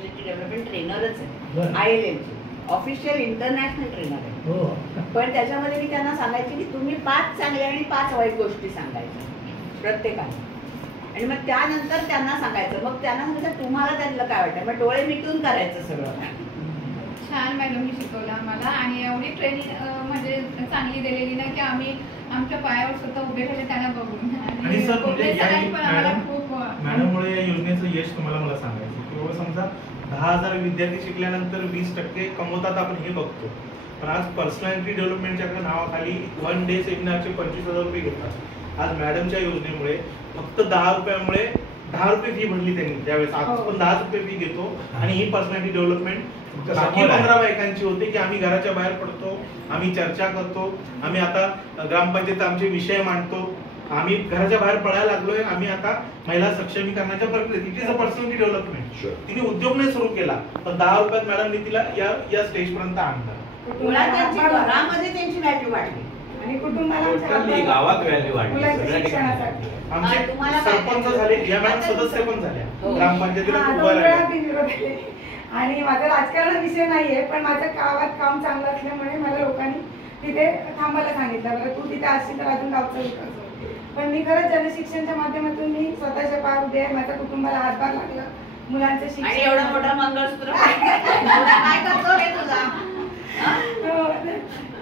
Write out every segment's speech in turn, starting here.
Personality development ट्रेनरच आहे, ILM official international trainer आहे. पण त्याच्यामध्ये मी त्यांना सांगायची की तुम्ही 5 चांगल्या आणि 5 वाईट गोष्टी सांगायच्या प्रत्येकाने, आणि मग त्यानंतर त्यांना सांगायचं. मग त्यांना सांगायचं तुम्हाला त्यातलं काय वाटतं, मग डोळे मिटून करायचं सगळं. छान मॅडमनी शिकवलं आम्हाला, आणि एवढी ट्रेनिंग म्हणजे चांगली दिलेली ना की आम्ही आमच्या पायावर स्वतः उभे राहिले त्यांना बघून. आणि सर म्हणजे मॅडममुळे या योजनेचं यश तुम्हाला मला सांगायचं की बाबा समजा 10,000 विद्यार्थी शिकल्यानंतर 20% कमवतात आपण हे बघतो, पण आज पर्सनॅलिटी डेव्हलपमेंटच्या नावाखाली 1 डे सेमिनारचे 25,000 रुपये घेतात. आज मॅडमच्या योजनेमुळे फक्त 10 रुपयामुळे 10 रुपये फी भरली त्यांनी त्यावेळेस, आज पण 10 रुपये फी घेतो. आणि ही पर्सनॅलिटी डेव्हलपमेंट बाकी 15 बायकांची होते की आम्ही घराच्या बाहेर पडतो, आम्ही चर्चा करतो, आम्ही आता ग्रामपंचायत आमचे विषय मांडतो, आम्ही घराच्या बाहेर पडायला लागलोय, आम्ही आता महिला सक्षमीकरणाच्या प्रक्रियेत. It is a personality development. तिने उद्योग नाही सुरू केला, पण 10 रुपयात मॅडमने तिला या स्टेज पर्यंत आणलं. घरामध्ये त्यांची व्हॅल्यू वाढली आणि कुटुंबाला गावात व्हॅल्यू वाढली. आमचे सरपंच झाले, या मॅडम सदस्य पण झाल्या ग्रामपंचायतीला उभा राहिल्या. आणि माझा राजकारण विषय नाहीये, पण माझ्या गावात काम चांगलं असल्यामुळे मला लोकांनी तिथे थांबायला सांगितलं. बरं तू तिथे असशील तर अजून गावचा विकास होईल. पण मी खरंच जनशिक्षणच्या माध्यमातून मी स्वतःच्या पायावर उभे आहे. माझ्या कुटुंबाला हातभार लागला, मुलांचं शिक्षण. एवढा मोठा मंगळसूत्र काय करतो रे तुझा.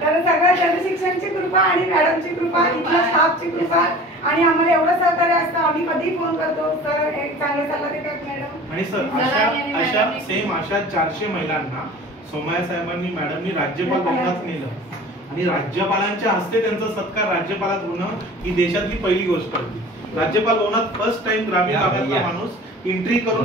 तर सगळं जनशिक्षणची कृपा आणि मॅडमची कृपा, इथल्या स्टाफची कृपा, आणि आम्हाला एवढं सहकार्य असतं. आम्ही कधी फोन करतो सर एक चांगले सल्ला देतात मॅडम. आणि सर अशा 400 महिलांना सोमय्या साहेबांनी मॅडमनी राज्यपाल भवनात नेलं, आणि राज्यपालांच्या हस्ते त्यांचा सत्कार राज्यपालात होणं ही देशातली पहिली गोष्ट होती. राज्यपाल भवनात फर्स्ट टाइम ग्रामीण भागातला माणूस एंट्री करून